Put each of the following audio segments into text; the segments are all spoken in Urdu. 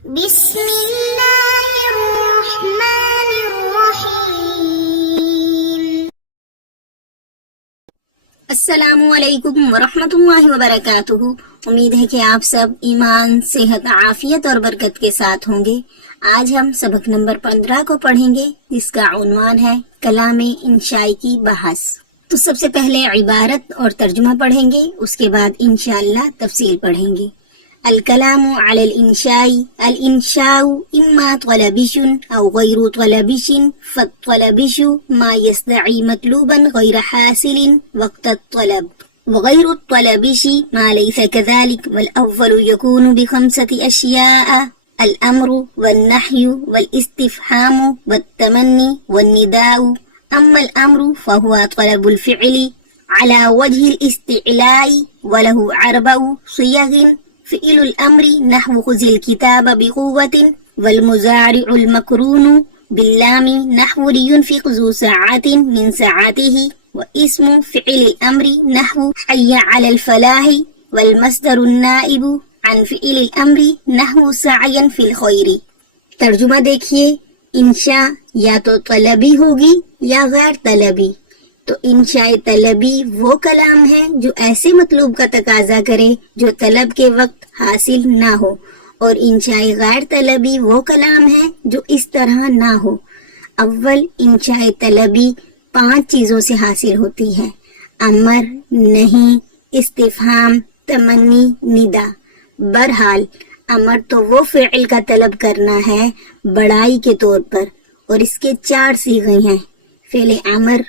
بسم اللہ الرحمن الرحیم۔ السلام علیکم ورحمۃ اللہ وبرکاتہ۔ امید ہے کہ آپ سب ایمان، صحت، عافیت اور برکت کے ساتھ ہوں گے۔ آج ہم سبق نمبر 15 کو پڑھیں گے، جس کا عنوان ہے کلام انشائی کی بحث۔ تو سب سے پہلے عبارت اور ترجمہ پڑھیں گے، اس کے بعد انشاءاللہ تفصیل پڑھیں گے۔ الکلام علی الانشاء، الانشاء اما طلبش او غیر طلبش، فالطلبش ما يستدعي مطلوبا غیر حاصل وقت الطلب، وغیر الطلبش ما ليس كذلك، والأول يكون ب5 أشياء: الأمر والنحي والاستفهام والتمني والنداء. أما الأمر فهو طلب الفعل على وجه الاستعلاء، وله 4 صيغ: فعل الأمر نحو خذ الكتاب بقوة، والمضارع المقرون باللام نحو لينفق ذو ساعة من ساعته، واسم فعل الأمر نحو حي على الفلاح، والمصدر النائب عن فعل الأمر نحو سعيا في الخير۔ ترجمہ دیکھیے، انشاء یا تو طلبی ہوگی یا غیر طلبی۔ تو انشاء طلبی وہ کلام ہے جو ایسے مطلوب کا تقاضا کرے جو طلب کے وقت حاصل نہ ہو، اور انشاء غیر طلبی وہ کلام ہے جو اس طرح نہ ہو۔ اول انشاء طلبی 5 چیزوں سے حاصل ہوتی ہے: امر، نہیں، استفہام، تمنی، ندا۔ بہرحال امر تو وہ فعل کا طلب کرنا ہے بڑائی کے طور پر، اور اس کے 4 صیغے ہیں۔ فعل امر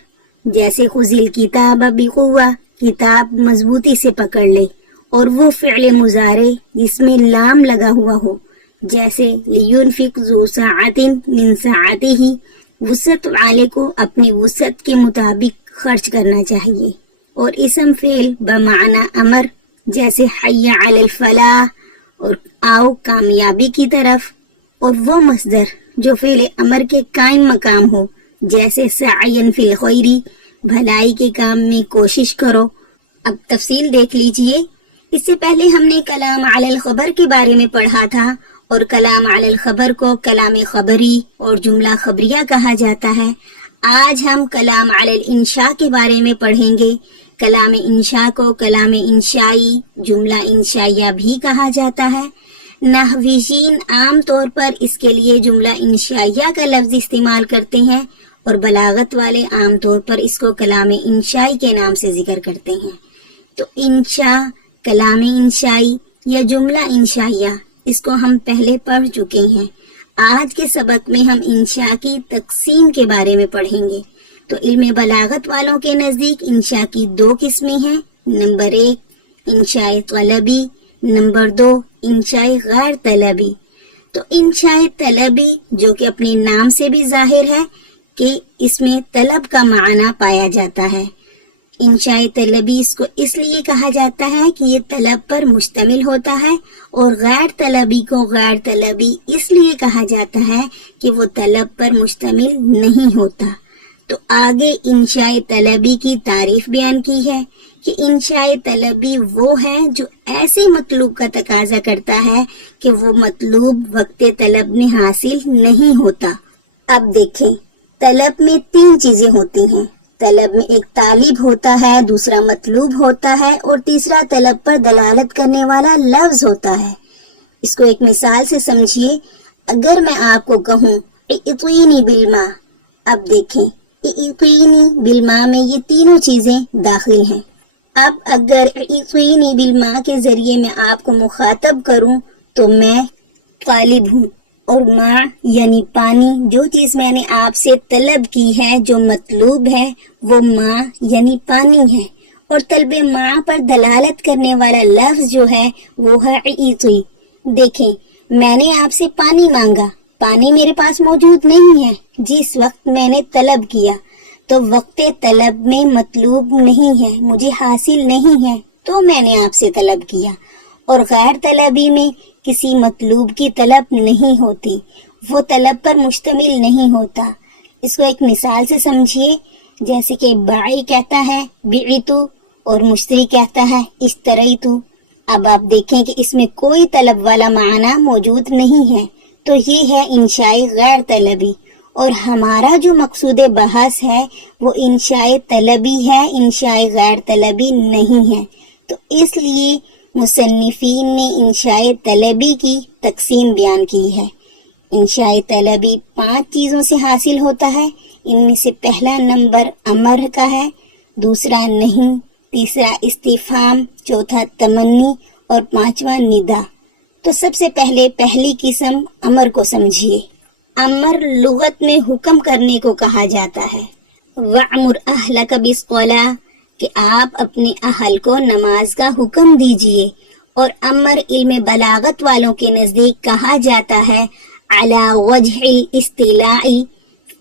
جیسے خذ الکتاب بقوہ، کتاب مضبوطی سے پکڑ لے، اور وہ فعل مضارع جس میں لام لگا ہوا ہو، جیسے لینفق ذو ساعۃ من ساعتہ، وسعت والے کو اپنی وسعت کے مطابق خرچ کرنا چاہیے۔ اور اسم فعل بمعنی امر جیسے حی علی الفلاح، اور آؤ کامیابی کی طرف، اور وہ مصدر جو فعل امر کے قائم مقام ہو، جیسے سعین فی الخیر، بھلائی کے کام میں کوشش کرو۔ اب تفصیل دیکھ لیجئے۔ اس سے پہلے ہم نے کلام علی الخبر کے بارے میں پڑھا تھا، اور کلام علی الخبر کو کلام خبری اور جملہ خبریہ کہا جاتا ہے۔ آج ہم کلام علی الانشاء کے بارے میں پڑھیں گے۔ کلام انشاء کو کلام انشائی، جملہ انشائیہ بھی کہا جاتا ہے۔ نحویین عام طور پر اس کے لیے جملہ انشائیہ کا لفظ استعمال کرتے ہیں، اور بلاغت والے عام طور پر اس کو کلام انشائی کے نام سے ذکر کرتے ہیں۔ تو انشاء، کلام انشائی یا جملہ انشائیہ، اس کو ہم پہلے پڑھ چکے ہیں۔ آج کے سبق میں ہم انشاء کی تقسیم کے بارے میں پڑھیں گے۔ تو علم بلاغت والوں کے نزدیک انشاء کی 2 قسمیں ہیں: نمبر 1 انشاء طلبی، نمبر 2 انشاء غیر طلبی۔ تو انشاء طلبی جو کہ اپنے نام سے بھی ظاہر ہے کہ اس میں طلب کا معنی پایا جاتا ہے۔ انشاء طلبی اس کو اس لیے کہا جاتا ہے کہ یہ طلب پر مشتمل ہوتا ہے، اور غیر طلبی کو غیر طلبی اس لیے کہا جاتا ہے کہ وہ طلب پر مشتمل نہیں ہوتا۔ تو آگے انشاء طلبی کی تعریف بیان کی ہے کہ انشاء طلبی وہ ہے جو ایسے مطلوب کا تقاضا کرتا ہے کہ وہ مطلوب وقت طلب میں حاصل نہیں ہوتا۔ اب دیکھیں، طلب میں 3 چیزیں ہوتی ہیں۔ طلب میں ایک طالب ہوتا ہے، دوسرا مطلوب ہوتا ہے، اور تیسرا طلب پر دلالت کرنے والا لفظ ہوتا ہے۔ اس کو ایک مثال سے سمجھیے۔ اگر میں آپ کو کہوں اعطینی بالماء، اب دیکھیں اعطینی بالماء میں یہ تینوں چیزیں داخل ہیں۔ اب اگر اعطینی بالماء کے ذریعے میں آپ کو مخاطب کروں تو میں طالب ہوں، اور ماء یعنی پانی، جو چیز میں نے آپ سے طلب کی ہے، جو مطلوب ہے، وہ ماء یعنی پانی ہے، اور طلب ماء پر دلالت کرنے والا لفظ جو ہے وہ ہے اعطی۔ دیکھیں، میں نے آپ سے پانی مانگا، پانی میرے پاس موجود نہیں ہے جس وقت میں نے طلب کیا، تو وقت طلب میں مطلوب نہیں ہے، مجھے حاصل نہیں ہے، تو میں نے آپ سے طلب کیا۔ اور غیر طلبی میں کسی مطلوب کی طلب نہیں ہوتی، وہ طلب پر مشتمل نہیں ہوتا۔ اس کو ایک مثال سے سمجھیے، جیسے کہ بائی کہتا ہے بعتو، اور مشتری کہتا ہے اشتریتو۔ اب آپ دیکھیں کہ اس میں کوئی طلب والا معنی موجود نہیں ہے، تو یہ ہے انشاء غیر طلبی، اور ہمارا جو مقصود بحث ہے وہ انشاء طلبی ہے، انشاء غیر طلبی نہیں ہے۔ تو اس لیے مصنفین نے انشاء طلبی کی تقسیم بیان کی ہے۔ انشاء طلبی 5 چیزوں سے حاصل ہوتا ہے، ان میں سے پہلا نمبر امر کا ہے، دوسرا نہیں، تیسرا استفہام، چوتھا تمنی اور پانچواں ندا۔ تو سب سے پہلے پہلی قسم امر کو سمجھیے۔ امر لغت میں حکم کرنے کو کہا جاتا ہے۔ وَأْمُرْ أَهْلَكَ بِالصَّلَاةِ کہ آپ اپنے اہل کو نماز کا حکم دیجئے، اور امر علم بلاغت والوں کے نزدیک کہا جاتا ہے علی وجہ الاستیلاء،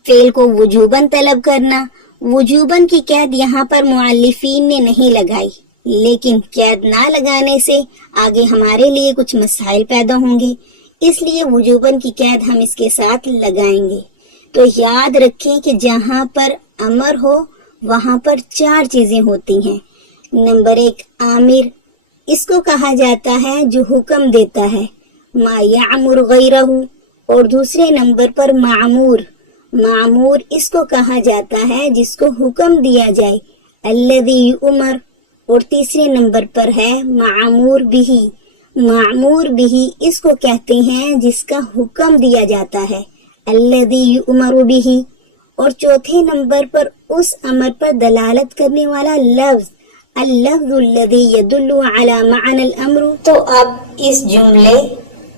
فعل کو وجوباً طلب کرنا۔ وجوباً کی قید یہاں پر مؤلفین نے نہیں لگائی، لیکن قید نہ لگانے سے آگے ہمارے لیے کچھ مسائل پیدا ہوں گے، اس لیے وجوباً کی قید ہم اس کے ساتھ لگائیں گے۔ تو یاد رکھیں کہ جہاں پر امر ہو وہاں پر 4 چیزیں ہوتی ہیں۔ نمبر 1 آمر، اس کو کہا جاتا ہے جو حکم دیتا ہے، ما یعمر غیرہ، اور دوسرے نمبر پر معمور، معمور اس کو کہا جاتا ہے جس کو حکم دیا جائے، الذی یؤمر، اور تیسرے نمبر پر ہے معمور بہ، معمور بہ اس کو کہتے ہیں جس کا حکم دیا جاتا ہے، الذی یؤمر بہ، اور چوتھے نمبر پر اس امر پر دلالت کرنے والا لفظ، اللفظ الذی یدل علی معنی الامر۔ تو اب اس جملے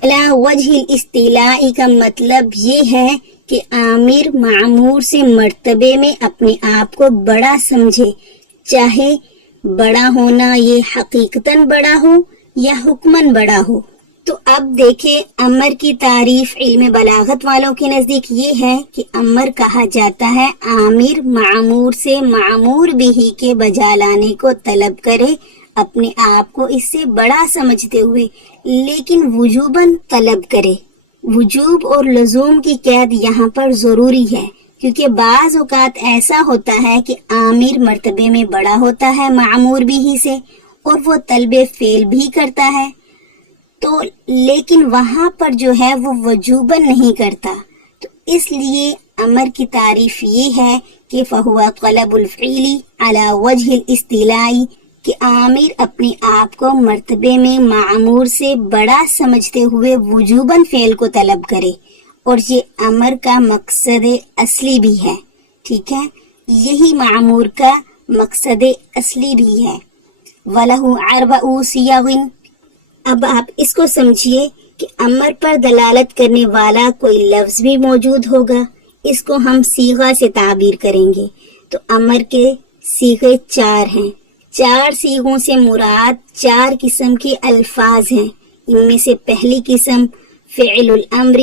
علی وجہ الاستیلاء کا مطلب یہ ہے کہ آمر معمور سے مرتبے میں اپنے آپ کو بڑا سمجھے، چاہے بڑا ہونا یہ حقیقتاً بڑا ہو یا حکماً بڑا ہو۔ تو اب دیکھیں امر کی تعریف علم بلاغت والوں کے نزدیک یہ ہے کہ امر کہا جاتا ہے آمر معمور سے معمور بہ کے بجا لانے کو طلب کرے، اپنے آپ کو اس سے بڑا سمجھتے ہوئے، لیکن وجوباً طلب کرے۔ وجوب اور لزوم کی قید یہاں پر ضروری ہے، کیونکہ بعض اوقات ایسا ہوتا ہے کہ آمر مرتبے میں بڑا ہوتا ہے معمور بھی سے، اور وہ طلب فعل بھی کرتا ہے، تو لیکن وہاں پر جو ہے وہ وجوباً نہیں کرتا۔ تو اس لیے امر کی تعریف یہ ہے کہ فہو طلب الفعل علی وجہ الاستیلاء، کہ عامر اپنے آپ کو مرتبے میں معمور سے بڑا سمجھتے ہوئے وجوباً فعل کو طلب کرے، اور یہ امر کا مقصد اصلی بھی ہے۔ ٹھیک ہے، یہی معمور کا مقصد اصلی بھی ہے۔ وَلَهُ 4 صِيَغٍ، اب آپ اس کو سمجھیے کہ امر پر دلالت کرنے والا کوئی لفظ بھی موجود ہوگا، اس کو ہم صیغہ سے تعبیر کریں گے۔ تو امر کے صیغے 4 ہیں، 4 صیغوں سے مراد 4 قسم کے الفاظ ہیں۔ ان میں سے پہلی قسم فعل الامر،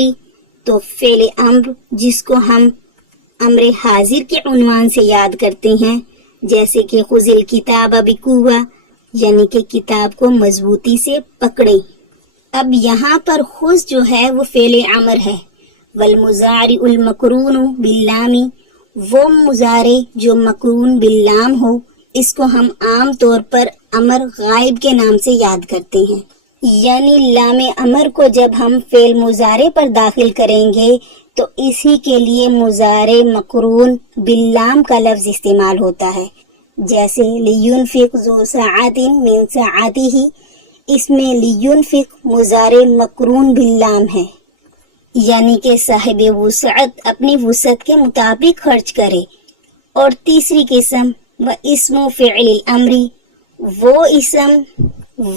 تو فعل امر جس کو ہم امر حاضر کے عنوان سے یاد کرتے ہیں، جیسے کہ خذ الکتاب بقوہ، یعنی کہ کتاب کو مضبوطی سے پکڑے۔ اب یہاں پر خذ جو ہے وہ فعل امر ہے۔ والمضارع المقرون باللام، وہ مضارع جو مقرون باللام ہو، اس کو ہم عام طور پر امر غائب کے نام سے یاد کرتے ہیں، یعنی لام امر کو جب ہم فعل مضارع پر داخل کریں گے تو اسی کے لیے مضارع مقرون باللام کا لفظ استعمال ہوتا ہے، جیسے لینفق ذو ساعۃ من ساعتہ، اس میں لینفق مضارع مقرون باللام ہے، یعنی کہ صاحب وسعت اپنی وسعت کے مطابق خرچ کرے۔ اور تیسری قسم واسم فعل الامر، وہ اسم،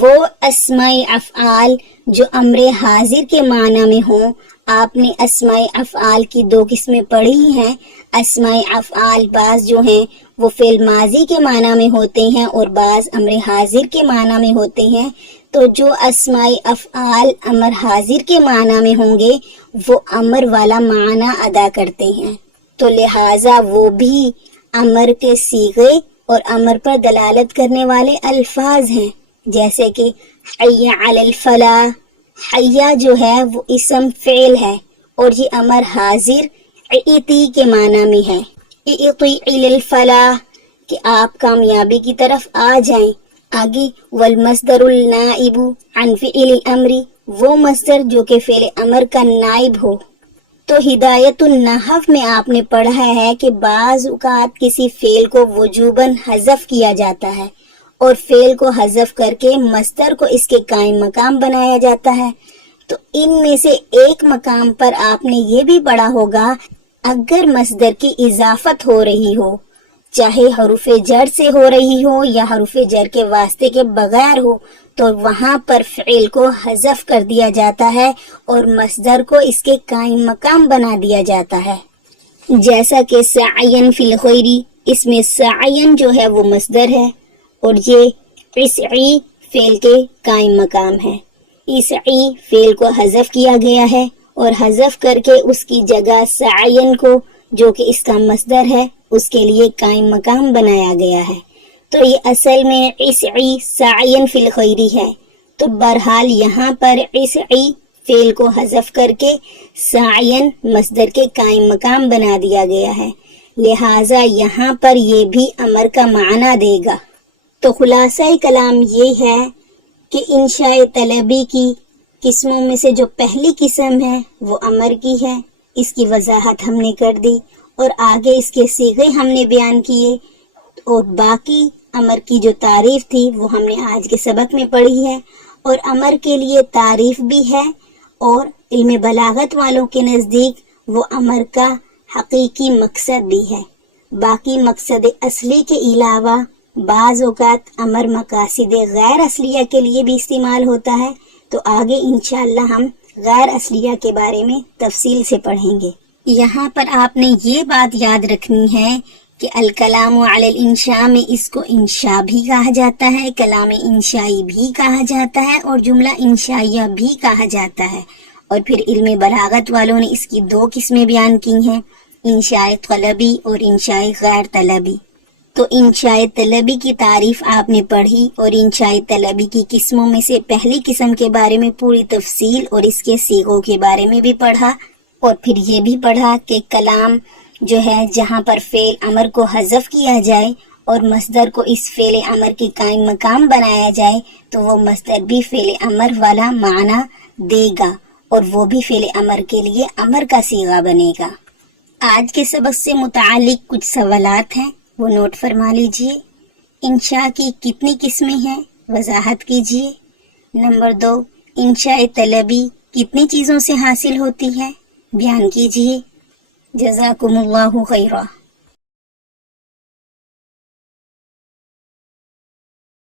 وہ اسماء افعال جو امر حاضر کے معنی میں ہوں۔ آپ نے اسماء افعال کی 2 قسمیں پڑھی ہیں۔ اسماء افعال بعض جو ہیں وہ فعل ماضی کے معنی میں ہوتے ہیں اور بعض امر حاضر کے معنی میں ہوتے ہیں۔ تو جو اسماء افعال امر حاضر کے معنی میں ہوں گے وہ امر والا معنی ادا کرتے ہیں، تو لہٰذا وہ بھی امر کے صیغے اور امر پر دلالت کرنے والے الفاظ ہیں، جیسے کہ حی علی الفلاح، حیا جو ہے وہ اسم فعل ہے اور یہ امر حاضر اعطی کے معنی میں ہے، اعطی الی الفلاح، کہ آپ کامیابی کی طرف آ جائیں۔ آگے والمصدر النائب عن فعل الامر، وہ مصدر جو کہ فعل امر کا نائب ہو۔ تو ہدایت النحو میں آپ نے پڑھا ہے کہ بعض اوقات کسی فعل کو وجوباً حذف کیا جاتا ہے اور فعل کو حذف کر کے مصدر کو اس کے قائم مقام بنایا جاتا ہے۔ تو ان میں سے ایک مقام پر آپ نے یہ بھی پڑھا ہوگا، اگر مصدر کی اضافت ہو رہی ہو، چاہے حروف جر سے ہو رہی ہو یا حروف جر کے واسطے کے بغیر ہو، تو وہاں پر فعل کو حذف کر دیا جاتا ہے اور مصدر کو اس کے قائم مقام بنا دیا جاتا ہے۔ جیسا کہ سعین فی الخیر، اس میں سعین جو ہے وہ مصدر ہے اور یہ اسعی فعل کے قائم مقام ہے۔ اسعی فعل کو حذف کیا گیا ہے اور حذف کر کے اس کی جگہ سعین کو، جو کہ اس کا مصدر ہے، اس کے لیے قائم مقام بنایا گیا ہے۔ تو یہ اصل میں اسعی سعین فی الخیر ہے۔ تو بہرحال یہاں پر اسعی فعل کو حذف کر کے سعین مصدر کے قائم مقام بنا دیا گیا ہے، لہٰذا یہاں پر یہ بھی امر کا معنی دے گا۔ تو خلاصہ کلام یہ ہے کہ انشاء طلبی کی قسموں میں سے جو پہلی قسم ہے وہ امر کی ہے، اس کی وضاحت ہم نے کر دی اور آگے اس کے صیغے ہم نے بیان کیے، اور باقی امر کی جو تعریف تھی وہ ہم نے آج کے سبق میں پڑھی ہے۔ اور امر کے لیے تعریف بھی ہے اور علم بلاغت والوں کے نزدیک وہ امر کا حقیقی مقصد بھی ہے۔ باقی مقصد اصلی کے علاوہ بعض اوقات امر مقاصد غیر اصلیہ کے لیے بھی استعمال ہوتا ہے، تو آگے انشاءاللہ ہم غیر اصلیہ کے بارے میں تفصیل سے پڑھیں گے۔ یہاں پر آپ نے یہ بات یاد رکھنی ہے کہ الکلام علی الانشاء میں اس کو انشاء بھی کہا جاتا ہے، کلام انشائی بھی کہا جاتا ہے اور جملہ انشائیہ بھی کہا جاتا ہے۔ اور پھر علم بلاغت والوں نے اس کی دو قسمیں بیان کی ہیں، انشاء طلبی اور انشاء غیر طلبی۔ تو انشاء طلبی کی تعریف آپ نے پڑھی اور انشاء طلبی کی قسموں میں سے پہلی قسم کے بارے میں پوری تفصیل اور اس کے صیغوں کے بارے میں بھی پڑھا، اور پھر یہ بھی پڑھا کہ کلام جو ہے جہاں پر فعل امر کو حذف کیا جائے اور مصدر کو اس فعل امر کے قائم مقام بنایا جائے تو وہ مصدر بھی فعل امر والا معنی دے گا اور وہ بھی فعل امر کے لیے امر کا صیغہ بنے گا۔ آج کے سبق سے متعلق کچھ سوالات ہیں، وہ نوٹ فرما لیجئے۔ انشاء کی کتنی قسمیں ہیں، وضاحت کیجئے۔ نمبر 2، انشاء طلبی کتنی چیزوں سے حاصل ہوتی ہے، بیان کیجئے۔ جزاکم اللہ خیرہ۔